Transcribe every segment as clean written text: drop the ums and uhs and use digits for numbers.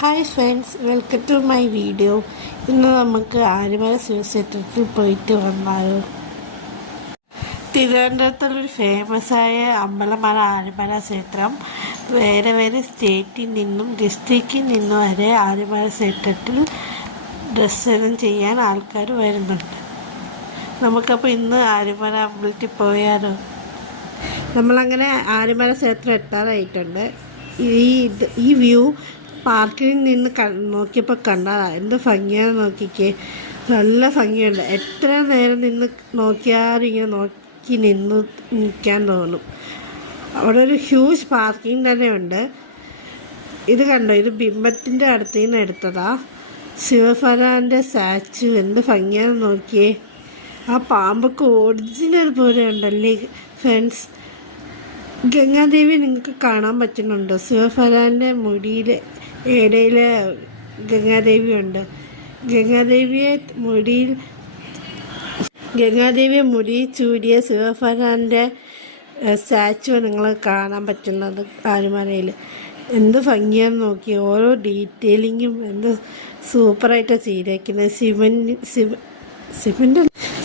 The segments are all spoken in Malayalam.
Hi friends, welcome to my video. ഇന്ന് നമുക്ക് ആര്യമല ശിവക്ഷേത്രത്തിൽ പോയിട്ട് വന്നാലോ. തിരുവനന്തപുരത്തുള്ളൊരു ഫേമസായ അമ്പലമാണ് ആര്യമല ക്ഷേത്രം. വേറെ വേറെ സ്റ്റേറ്റിൽ നിന്നും ഡിസ്ട്രിക്റ്റിൽ നിന്നും വരെ ആര്യമല ക്ഷേത്രത്തിൽ ദർശനം ചെയ്യാൻ ആൾക്കാർ വരുന്നുണ്ട്. നമുക്കപ്പോൾ ഇന്ന് ആര്യമല അമ്പലത്തിൽ പോയാലോ. നമ്മളങ്ങനെ ആര്യമല ക്ഷേത്രം എത്താറായിട്ടുണ്ട്. ഈ വ്യൂ പാർക്കിൽ നിന്ന് നോക്കിയപ്പോൾ കണ്ടതാ. എന്ത് ഭംഗിയാണെന്ന് നോക്കിക്കേ, നല്ല ഭംഗിയുണ്ട്. എത്ര നേരം നിന്ന് നോക്കിയാലും ഇങ്ങനെ നോക്കി നിൽക്കാൻ തോന്നും. അവിടെ ഒരു ഹ്യൂജ് പാർക്കിംഗ് തന്നെ ഉണ്ട്. ഇത് കണ്ടോ, ഇത് ബിംബത്തിൻ്റെ അടുത്ത് നിന്ന് എടുത്തതാ. ശിവഭഗവാന്റെ സ്റ്റാച്ചു എന്ത് ഭംഗിയാണെന്ന് നോക്കിയേ. ആ പാമ്പൊക്കെ ഒറിജിനൽ പോലെ ഉണ്ടല്ലേ ഫ്രണ്ട്സ്. ഗംഗാദേവി നിങ്ങൾക്ക് കാണാൻ പറ്റുന്നുണ്ടോ? ശിവഭഗവാന്റെ മുടിയിൽ ഇടയിൽ ഗംഗാദേവിയുണ്ട്. ഗംഗാദേവിയെ മുടി ചൂടിയ ശിവഭഗവാന്റെ സ്റ്റാച്ചു നിങ്ങൾ കാണാൻ പറ്റുന്നത് ആര്യമലയിൽ. എന്ത് ഭംഗിയാന്ന് നോക്കി, ഓരോ ഡീറ്റെയിലിങ്ങും എന്ത് സൂപ്പറായിട്ടാണ് ചെയ്തേക്കുന്നത്.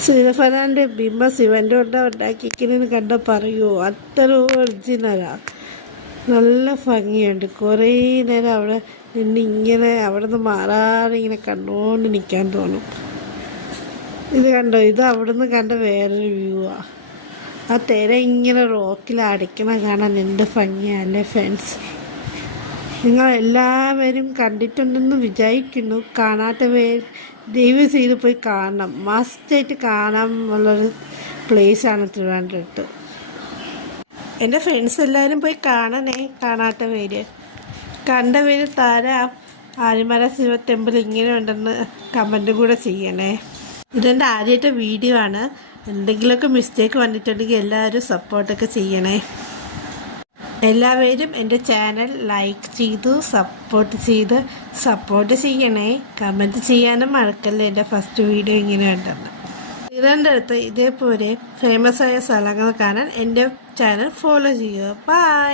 ശിവഭഗവാന്റെ ബിംബം ശിവൻ്റെ കൊണ്ട് ഉണ്ടാക്കിക്കുന്നതെന്ന് കണ്ട പറയുമോ, അത്ര ഒറിജിനലാണ്. നല്ല ഭംഗിയുണ്ട്. കുറേ നേരം അവിടെ നിന്ന് ഇങ്ങനെ അവിടെ നിന്ന് മാറാതെ ഇങ്ങനെ കണ്ടുകൊണ്ട് നിൽക്കാൻ തോന്നും. ഇത് കണ്ടോ, ഇത് അവിടെ നിന്ന് കണ്ട വേറൊരു വ്യൂ ആണ്. ആ തിര ഇങ്ങനെ റോക്കിൽ അടിക്കണം കാണാൻ എന്ത് ഭംഗിയല്ലേ ഫ്രണ്ട്സ്. നിങ്ങളെല്ലാവരും കണ്ടിട്ടുണ്ടെന്ന് വിചാരിക്കുന്നു. കാണാത്ത ദയവ് ചെയ്ത് പോയി കാണണം. മസ്റ്റായിട്ട് കാണാനുള്ളൊരു പ്ലേസാണ് തിരുവനന്തപുരത്ത്. എൻ്റെ ഫ്രണ്ട്സ് എല്ലാവരും പോയി കാണണേ. കാണാത്ത കണ്ട പേര് താര ആര്യമല ശിവ ടെമ്പിൾ ഇങ്ങനെ ഉണ്ടെന്ന് കമൻറ്റ് കൂടെ ചെയ്യണേ. ഇതെൻ്റെ ആദ്യത്തെ വീഡിയോ ആണ്. എന്തെങ്കിലുമൊക്കെ മിസ്റ്റേക്ക് വന്നിട്ടുണ്ടെങ്കിൽ എല്ലാവരും സപ്പോർട്ടൊക്കെ ചെയ്യണേ. എല്ലാവരും എൻ്റെ ചാനൽ ലൈക്ക് ചെയ്തു സപ്പോർട്ട് ചെയ്യണേ. കമൻറ്റ് ചെയ്യാനും മറക്കല്ലേ. എൻ്റെ ഫസ്റ്റ് വീഡിയോ ഇങ്ങനെ ഉണ്ടെന്ന്. തിരുവനന്തപുരത്ത് ഇതേപോലെ ഫേമസായ സ്ഥലങ്ങൾ കാണാൻ എൻ്റെ ചാനൽ ഫോളോ ചെയ്യുക. ബൈ.